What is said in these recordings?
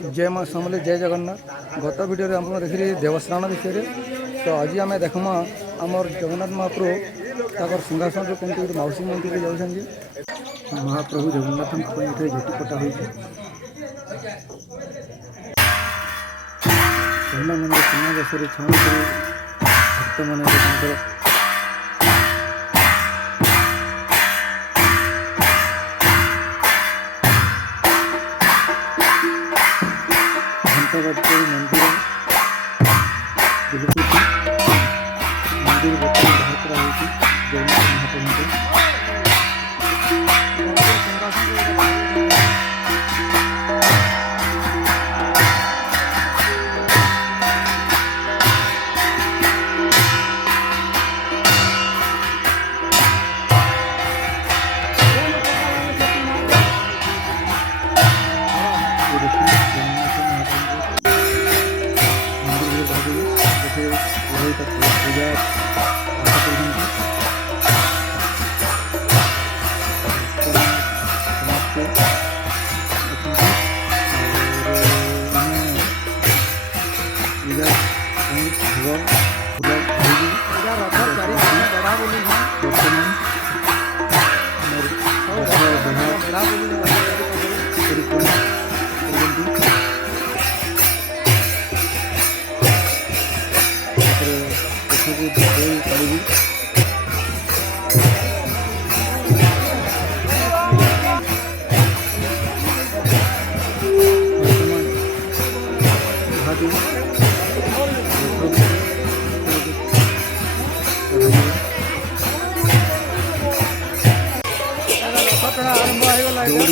जय माँ समले जय जगन्नाथ। गत वीडियो रे हम देखिले देवस्थान विषय रे। तो आज आम देखमा आमर जगन्नाथ महाप्रभु ताकर सिंहासन रो केमती मौसी मंदिर रे जाउछन जे महाप्रभु जगन्नाथ ये झोटी पटा होई सुना मन सुना बसरे छाण करे भक्त मन घंटागढ़ मंदिर बिल्कुल मंदिर बहुत रही जगन्नाथ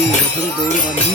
महाप्रभु दौड़ी बांधी